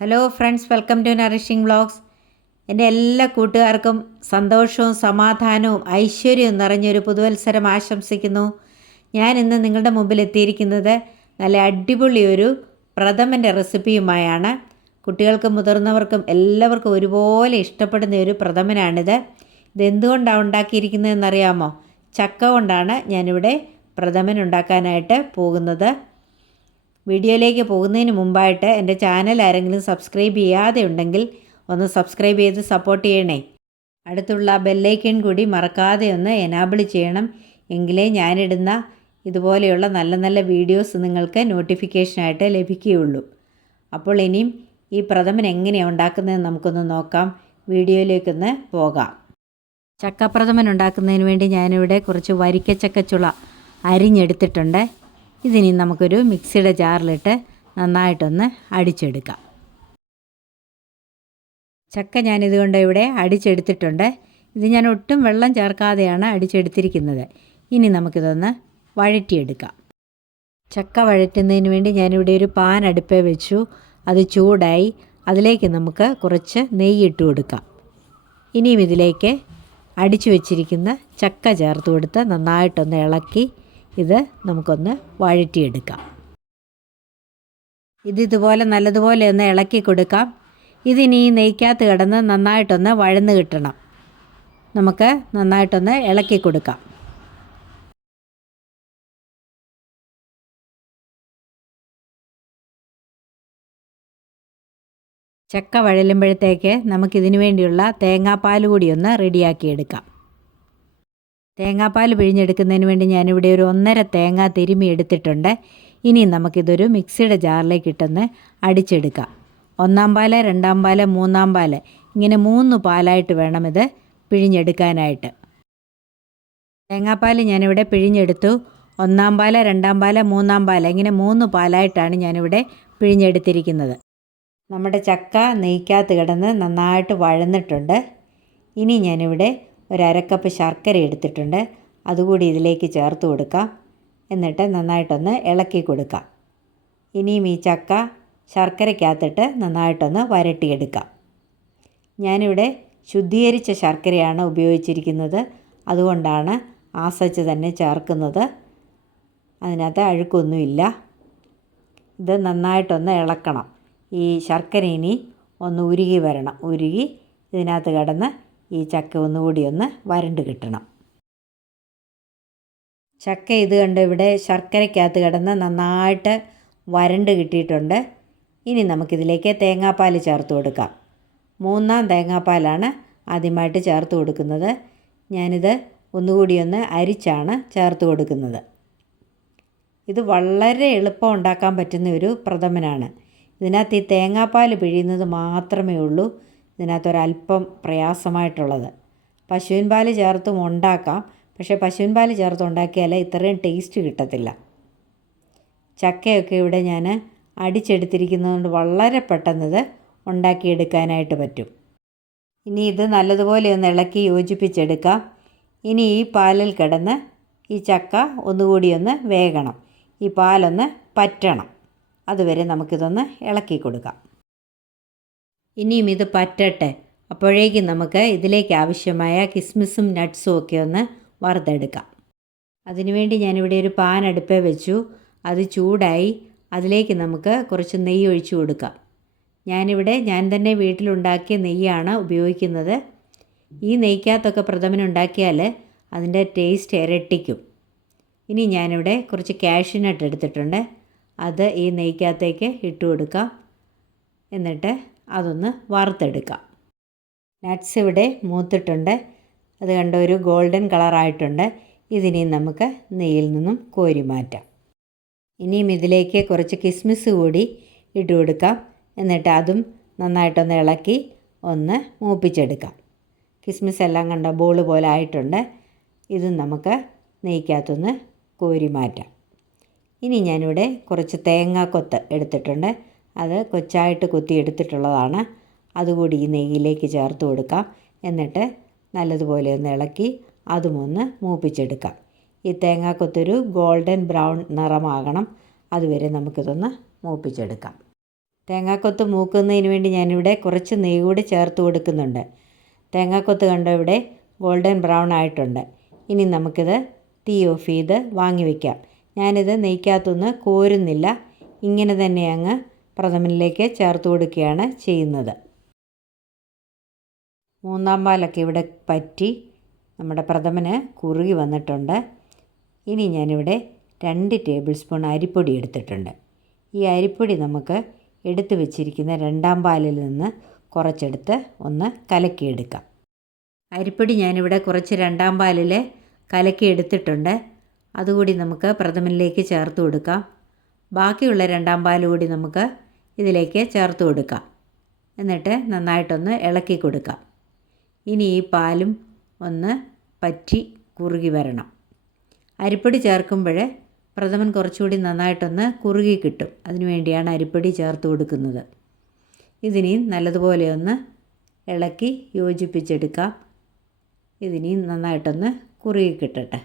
Hello friends, welcome to nourishing vlogs. എൻ്റെ എല്ലാ കൂട്ടുകാർക്കും സന്തോഷവും സമാധാനവും ഐശ്വര്യവും നിറഞ്ഞൊരു പുതുവത്സരം ആശംസിക്കുന്നു. ഞാൻ ഇന്ന് നിങ്ങളുടെ മുമ്പിൽ എത്തിയിരിക്കുന്നത് നല്ല അടിപൊളി ഒരു പ്രഥമൻ്റെ റെസിപ്പിയുമായാണ്. കുട്ടികൾക്കും മുതിർന്നവർക്കും എല്ലാവർക്കും ഒരുപോലെ ഇഷ്ടപ്പെടുന്ന ഒരു പ്രഥമനാണിത്. ഇതെന്തുകൊണ്ടാണ് ഉണ്ടാക്കിയിരിക്കുന്നതെന്നറിയാമോ? ചക്ക കൊണ്ടാണ് ഞാനിവിടെ പ്രഥമൻ ഉണ്ടാക്കാനായിട്ട് പോകുന്നത്. വീഡിയോയിലേക്ക് പോകുന്നതിന് മുമ്പായിട്ട് എൻ്റെ ചാനൽ ആരെങ്കിലും സബ്സ്ക്രൈബ് ചെയ്യാതെ ഉണ്ടെങ്കിൽ ഒന്ന് സബ്സ്ക്രൈബ് ചെയ്ത് സപ്പോർട്ട് ചെയ്യണേ. അടുത്തുള്ള ബെല്ലൈക്കൺ കൂടി മറക്കാതെ ഒന്ന് എനാബിൾ ചെയ്യണം. എങ്കിലേ ഞാനിടുന്ന ഇതുപോലെയുള്ള നല്ല നല്ല വീഡിയോസ് നിങ്ങൾക്ക് നോട്ടിഫിക്കേഷനായിട്ട് ലഭിക്കുകയുള്ളൂ. അപ്പോൾ ഇനിയും ഈ പ്രഥമൻ എങ്ങനെയാണ് ഉണ്ടാക്കുന്നതെന്ന് നമുക്കൊന്ന് നോക്കാം. വീഡിയോയിലേക്കൊന്ന് പോകാം. ചക്കപ്രഥമൻ ഉണ്ടാക്കുന്നതിന് വേണ്ടി ഞാനിവിടെ കുറച്ച് വരിക്കച്ചക്കച്ചുള അരിഞ്ഞെടുത്തിട്ടുണ്ട്. ഇതിനി നമുക്കൊരു മിക്സിയുടെ ജാറിലിട്ട് നന്നായിട്ടൊന്ന് അടിച്ചെടുക്കാം. ചക്ക ഞാനിതുകൊണ്ട് ഇവിടെ അടിച്ചെടുത്തിട്ടുണ്ട്. ഇത് ഞാൻ ഒട്ടും വെള്ളം ചേർക്കാതെയാണ് അടിച്ചെടുത്തിരിക്കുന്നത്. ഇനി നമുക്കിതൊന്ന് വഴറ്റിയെടുക്കാം. ചക്ക വഴറ്റുന്നതിന് വേണ്ടി ഞാനിവിടെ ഒരു പാൻ അടുപ്പേ വെച്ചു. അത് ചൂടായി. അതിലേക്ക് നമുക്ക് കുറച്ച് നെയ്യ് ഇട്ട് കൊടുക്കാം. ഇനിയും ഇതിലേക്ക് അടിച്ചു വച്ചിരിക്കുന്ന ചക്ക ചേർത്ത് കൊടുത്ത് നന്നായിട്ടൊന്ന് ഇളക്കി ഇത് നമുക്കൊന്ന് വഴറ്റിയെടുക്കാം. ഇതുപോലെ നല്ലതുപോലെ ഒന്ന് ഇളക്കി കൊടുക്കാം. ഇതിനി ഈ നെയ്ക്കകത്ത് കിടന്ന് നന്നായിട്ടൊന്ന് വഴന്ന് കിട്ടണം. നമുക്ക് നന്നായിട്ടൊന്ന് ഇളക്കി കൊടുക്കാം. ചക്ക വഴലുമ്പോഴത്തേക്ക് നമുക്കിതിനു വേണ്ടിയുള്ള തേങ്ങാപ്പാൽ കൂടി ഒന്ന് റെഡിയാക്കിയെടുക്കാം. തേങ്ങാപ്പാൽ പിഴിഞ്ഞെടുക്കുന്നതിന് വേണ്ടി ഞാനിവിടെ ഒരു 1.5 തേങ്ങ തിരുമ്മി എടുത്തിട്ടുണ്ട്. ഇനി നമുക്കിതൊരു മിക്സിയുടെ ജാറിലേക്ക് ഇട്ടൊന്ന് അടിച്ചെടുക്കാം. 1-ാം പാല്, 2-ാം പാല്, 3-ാം പാല്, ഇങ്ങനെ 3 പാലായിട്ട് വേണം ഇത് പിഴിഞ്ഞെടുക്കാനായിട്ട്. തേങ്ങാപ്പാൽ ഞാനിവിടെ പിഴിഞ്ഞെടുത്തു. 1-ാം പാല്, 2-ാം പാല്, 3-ാം പാല്, ഇങ്ങനെ 3 പാലായിട്ടാണ് ഞാനിവിടെ പിഴിഞ്ഞെടുത്തിരിക്കുന്നത്. നമ്മുടെ ചക്ക നെയ്ക്കകത്ത് കിടന്ന് നന്നായിട്ട് വഴന്നിട്ടുണ്ട്. ഇനി ഞാനിവിടെ ഒരു 1/2 കപ്പ് ശർക്കര എടുത്തിട്ടുണ്ട്. അതുകൂടി ഇതിലേക്ക് ചേർത്ത് കൊടുക്കാം. എന്നിട്ട് നന്നായിട്ടൊന്ന് ഇളക്കി കൊടുക്കാം. ഇനിയും ഈ ചക്ക ശർക്കരയ്ക്കകത്തിട്ട് നന്നായിട്ടൊന്ന് വരട്ടിയെടുക്കാം. ഞാനിവിടെ ശുദ്ധീകരിച്ച ശർക്കരയാണ് ഉപയോഗിച്ചിരിക്കുന്നത്. അതുകൊണ്ടാണ് ആസച്ച് തന്നെ ചേർക്കുന്നത്. അതിനകത്ത് അഴുക്കൊന്നുമില്ല. ഇത് നന്നായിട്ടൊന്ന് ഇളക്കണം. ഈ ശർക്കര ഇനി ഒന്ന് ഉരുകി വരണം. ഉരുകി ഇതിനകത്ത് കിടന്ന് ഈ ചക്ക ഒന്നുകൂടി ഒന്ന് വരണ്ട് കിട്ടണം. ചക്ക ഇത് കണ്ട് ഇവിടെ ശർക്കരയ്ക്കകത്ത് കിടന്ന് നന്നായിട്ട് വരണ്ട് കിട്ടിയിട്ടുണ്ട്. ഇനി നമുക്കിതിലേക്ക് തേങ്ങാപ്പാൽ ചേർത്ത് കൊടുക്കാം. 3-ാം തേങ്ങാപ്പാലാണ് ആദ്യമായിട്ട് ചേർത്ത് കൊടുക്കുന്നത്. ഞാനിത് ഒന്നുകൂടി ഒന്ന് അരിച്ചാണ് ചേർത്ത് കൊടുക്കുന്നത്. ഇത് വളരെ എളുപ്പം ഉണ്ടാക്കാൻ പറ്റുന്ന ഒരു പ്രഥമനാണ്. ഇതിനകത്ത് ഈ തേങ്ങാപ്പാൽ പിഴിയുന്നത് മാത്രമേ ഉള്ളൂ ഇതിനകത്തൊരല്പം പ്രയാസമായിട്ടുള്ളത്. പശുവിൻ പാൽ ചേർത്തും ഉണ്ടാക്കാം. പക്ഷേ പശുവിൻ പാൽ ചേർത്ത് ഉണ്ടാക്കിയാൽ ഇത്രയും ടേസ്റ്റ് കിട്ടത്തില്ല. ചക്കയൊക്കെ ഇവിടെ ഞാൻ അടിച്ചെടുത്തിരിക്കുന്നതുകൊണ്ട് വളരെ പെട്ടെന്നത് ഉണ്ടാക്കിയെടുക്കാനായിട്ട് പറ്റും. ഇനി ഇത് നല്ലതുപോലെ ഒന്ന് ഇളക്കി യോജിപ്പിച്ചെടുക്കാം. ഇനി ഈ പാലിൽ കിടന്ന് ഈ ചക്ക ഒന്നുകൂടി ഒന്ന് വേകണം. ഈ പാലൊന്ന് പറ്റണം. അതുവരെ നമുക്കിതൊന്ന് ഇളക്കി കൊടുക്കാം. ഇനിയും ഇത് പറ്റട്ടെ. അപ്പോഴേക്കും നമുക്ക് ഇതിലേക്ക് ആവശ്യമായ കിസ്മിസും നട്ട്സും ഒക്കെ ഒന്ന് വറുത്തെടുക്കാം. അതിനുവേണ്ടി ഞാനിവിടെ ഒരു പാൻ അടുപ്പേ വെച്ചു. അത് ചൂടായി. അതിലേക്ക് നമുക്ക് കുറച്ച് നെയ്യ് ഒഴിച്ചു കൊടുക്കാം. ഞാൻ തന്നെ വീട്ടിലുണ്ടാക്കിയ നെയ്യാണ് ഉപയോഗിക്കുന്നത്. ഈ നെയ്ക്കകത്തൊക്കെ പ്രഥമൻ ഉണ്ടാക്കിയാൽ അതിൻ്റെ ടേസ്റ്റ് ഇരട്ടിക്കും. ഇനി ഞാനിവിടെ കുറച്ച് കാഷ്യൂ നട്ട് എടുത്തിട്ടുണ്ട്. അത് ഈ നെയ്ക്കകത്തേക്ക് ഇട്ട് കൊടുക്കാം. എന്നിട്ട് അതൊന്ന് വറുത്തെടുക്കാം. നട്ട്സ് ഇവിടെ മൂത്തിട്ടുണ്ട്. അത് കണ്ട ഒരു ഗോൾഡൻ കളറായിട്ടുണ്ട്. ഇതിനെയും നമുക്ക് നെയ്യിൽ നിന്നും കോരി മാറ്റാം. ഇനിയും ഇതിലേക്ക് കുറച്ച് കിസ്മിസ് കൂടി ഇട്ട് കൊടുക്കാം. എന്നിട്ട് അതും നന്നായിട്ടൊന്ന് ഇളക്കി ഒന്ന് മൂപ്പിച്ചെടുക്കാം. കിസ്മിസ് എല്ലാം കണ്ട ബോൾ പോലെ ആയിട്ടുണ്ട്. ഇതും നമുക്ക് നെയ്ക്കകത്തൊന്ന് കോരി മാറ്റാം. ഇനി ഞാനിവിടെ കുറച്ച് തേങ്ങാക്കൊത്ത് എടുത്തിട്ടുണ്ട്. അത് കൊച്ചായിട്ട് കൊത്തി എടുത്തിട്ടുള്ളതാണ്. അതുകൂടി ഈ നെയ്യിലേക്ക് ചേർത്ത് കൊടുക്കാം. എന്നിട്ട് നല്ലതുപോലെ ഒന്ന് ഇളക്കി അതുമൊന്ന് മൂപ്പിച്ചെടുക്കാം. ഈ തേങ്ങാക്കൊത്തൊരു ഗോൾഡൻ ബ്രൗൺ നിറമാകണം. അതുവരെ നമുക്കിതൊന്ന് മൂപ്പിച്ചെടുക്കാം. തേങ്ങാക്കൊത്ത് മൂക്കുന്നതിന് വേണ്ടി ഞാനിവിടെ കുറച്ച് നെയ്യ് കൂടി ചേർത്ത് കൊടുക്കുന്നുണ്ട്. തേങ്ങാക്കൊത്ത് കണ്ടോ ഇവിടെ ഗോൾഡൻ ബ്രൗൺ ആയിട്ടുണ്ട്. ഇനി നമുക്കിത് തീ ഓഫ് ചെയ്ത് വാങ്ങി വയ്ക്കാം. ഞാനിത് നെയ്ക്കകത്തുനിന്ന് കോരുന്നില്ല, ഇങ്ങനെ തന്നെ അങ്ങ് പ്രഥമനിലേക്ക് ചേർത്ത് കൊടുക്കുകയാണ് ചെയ്യുന്നത്. മൂന്നാം പാലൊക്കെ ഇവിടെ പറ്റി നമ്മുടെ പ്രഥമന് കുറുകി വന്നിട്ടുണ്ട്. ഇനി ഞാനിവിടെ 2 ടേബിൾ സ്പൂൺ അരിപ്പൊടി എടുത്തിട്ടുണ്ട്. ഈ അരിപ്പൊടി നമുക്ക് എടുത്തു വെച്ചിരിക്കുന്ന രണ്ടാം പാലിൽ നിന്ന് കുറച്ചെടുത്ത് ഒന്ന് കലക്കിയെടുക്കാം. അരിപ്പൊടി ഞാനിവിടെ കുറച്ച് രണ്ടാം പാലിൽ കലക്കി എടുത്തിട്ടുണ്ട്. അതുകൂടി നമുക്ക് പ്രഥമനിലേക്ക് ചേർത്ത് കൊടുക്കാം. ബാക്കിയുള്ള രണ്ടാം പാൽ കൂടി നമുക്ക് ഇതിലേക്ക് ചേർത്ത് കൊടുക്കാം. എന്നിട്ട് നന്നായിട്ടൊന്ന് ഇളക്കി കൊടുക്കാം. ഇനി ഈ പാലും ഒന്ന് പറ്റി കുറുകി വരണം. അരിപ്പൊടി ചേർക്കുമ്പോൾ പ്രഥമൻ കുറച്ചുകൂടി നന്നായിട്ടൊന്ന് കുറുകി കിട്ടും. അതിനുവേണ്ടിയാണ് അരിപ്പൊടി ചേർത്ത് കൊടുക്കുന്നത്. ഇതിനെയും നല്ലതുപോലെ ഒന്ന് ഇളക്കി യോജിപ്പിച്ചെടുക്കാം. ഇതിനെയും നന്നായിട്ടൊന്ന് കുറുകി കിട്ടട്ടെ.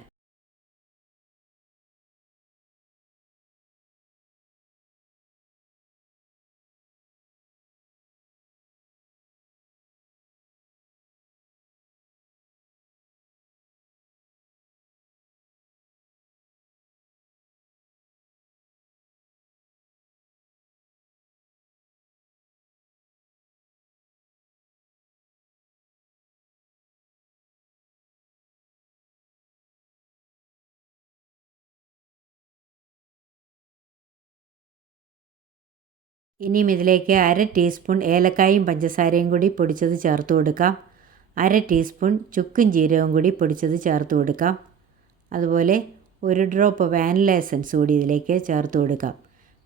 ഇനിയും ഇതിലേക്ക് 1/2 ടീസ്പൂൺ ഏലക്കായും പഞ്ചസാരയും കൂടി പൊടിച്ചത് ചേർത്ത് കൊടുക്കാം. 1/2 ടീസ്പൂൺ ചുക്കും ജീരകവും കൂടി പൊടിച്ചത് ചേർത്ത് കൊടുക്കാം. അതുപോലെ 1 ഡ്രോപ്പ് വാനില എസൻസ് കൂടി ഇതിലേക്ക് ചേർത്ത് കൊടുക്കാം.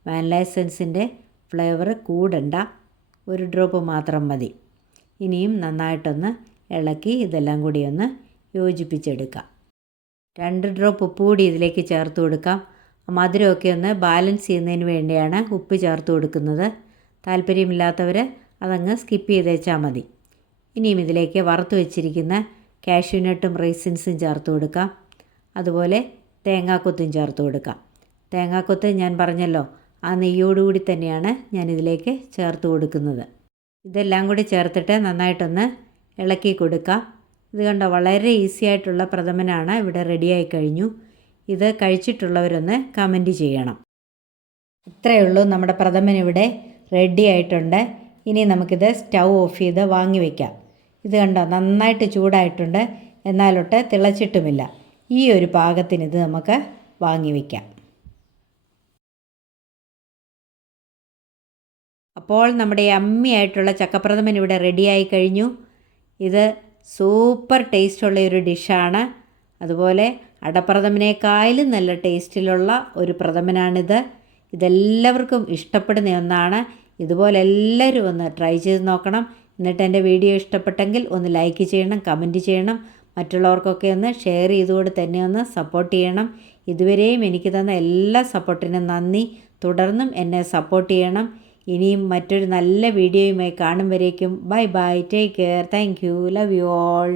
വാനില എസൻസിൻ്റെ ഫ്ലേവർ കൂടണ്ട, 1 ഡ്രോപ്പ് മാത്രം മതി. ഇനിയും നന്നായിട്ടൊന്ന് ഇളക്കി ഇതെല്ലാം കൂടി ഒന്ന് യോജിപ്പിച്ചെടുക്കാം. 2 ഡ്രോപ്പ് ഉപ്പ് കൂടി ഇതിലേക്ക് ചേർത്ത് കൊടുക്കാം. മധുരമൊക്കെ ഒന്ന് ബാലൻസ് ചെയ്യുന്നതിന് വേണ്ടിയാണ് ഉപ്പ് ചേർത്ത് കൊടുക്കുന്നത്. താല്പര്യമില്ലാത്തവർ അതങ്ങ് സ്കിപ്പ് ചെയ്തേച്ചാൽ മതി. ഇനിയും ഇതിലേക്ക് വറുത്ത് വെച്ചിരിക്കുന്ന കാഷ്യൂനട്ടും റൈസിൻസും ചേർത്ത് കൊടുക്കാം. അതുപോലെ തേങ്ങാക്കൊത്തും ചേർത്ത് കൊടുക്കാം. തേങ്ങാക്കൊത്ത് ഞാൻ പറഞ്ഞല്ലോ, ആ നെയ്യോടുകൂടി തന്നെയാണ് ഞാനിതിലേക്ക് ചേർത്ത് കൊടുക്കുന്നത്. ഇതെല്ലാം കൂടി ചേർത്തിട്ട് നന്നായിട്ടൊന്ന് ഇളക്കി കൊടുക്കാം. ഇത് കണ്ടോ, വളരെ ഈസി ആയിട്ടുള്ള പ്രഥമനാണ് ഇവിടെ റെഡിയായി കഴിഞ്ഞു. ഇത് കഴിച്ചിട്ടുള്ളവരൊന്ന് കമൻറ്റ് ചെയ്യണം. ഇത്രയേ ഉള്ളൂ, നമ്മുടെ പ്രഥമൻ ഇവിടെ റെഡി ആയിട്ടുണ്ട്. ഇനി നമുക്കിത് സ്റ്റൗ ഓഫ് ചെയ്ത് വാങ്ങി വയ്ക്കാം. ഇത് കണ്ടോ, നന്നായിട്ട് ചൂടായിട്ടുണ്ട്, എന്നാലൊട്ട് തിളച്ചിട്ടുമില്ല. ഈ ഒരു പാകത്തിന് ഇത് നമുക്ക് വാങ്ങി വയ്ക്കാം. അപ്പോൾ നമ്മുടെ യമ്മി ആയിട്ടുള്ള ചക്കപ്രഥമൻ ഇവിടെ റെഡിയായി കഴിഞ്ഞു. ഇത് സൂപ്പർ ടേസ്റ്റുള്ള ഒരു ഡിഷാണ്. അതുപോലെ അടപ്രഥമനേക്കാളും നല്ല ടേസ്റ്റിലുള്ള ഒരു പ്രഥമനാണിത്. ഇതെല്ലാവർക്കും ഇഷ്ടപ്പെടുന്ന ഒന്നാണ്. ഇതുപോലെ എല്ലാവരും ഒന്ന് ട്രൈ ചെയ്ത് നോക്കണം. എന്നിട്ട് എൻ്റെ വീഡിയോ ഇഷ്ടപ്പെട്ടെങ്കിൽ ഒന്ന് ലൈക്ക് ചെയ്യണം, കമൻറ്റ് ചെയ്യണം. മറ്റുള്ളവർക്കൊക്കെ ഒന്ന് ഷെയർ ചെയ്തുകൊണ്ട് തന്നെ ഒന്ന് സപ്പോർട്ട് ചെയ്യണം. ഇതുവരെയും എനിക്ക് തന്ന എല്ലാ സപ്പോർട്ടിനും നന്ദി. തുടർന്നും എന്നെ സപ്പോർട്ട് ചെയ്യണം. ഇനിയും മറ്റൊരു നല്ല വീഡിയോയുമായി കാണും വരേക്കും bye bye, take care, thank you, love you all.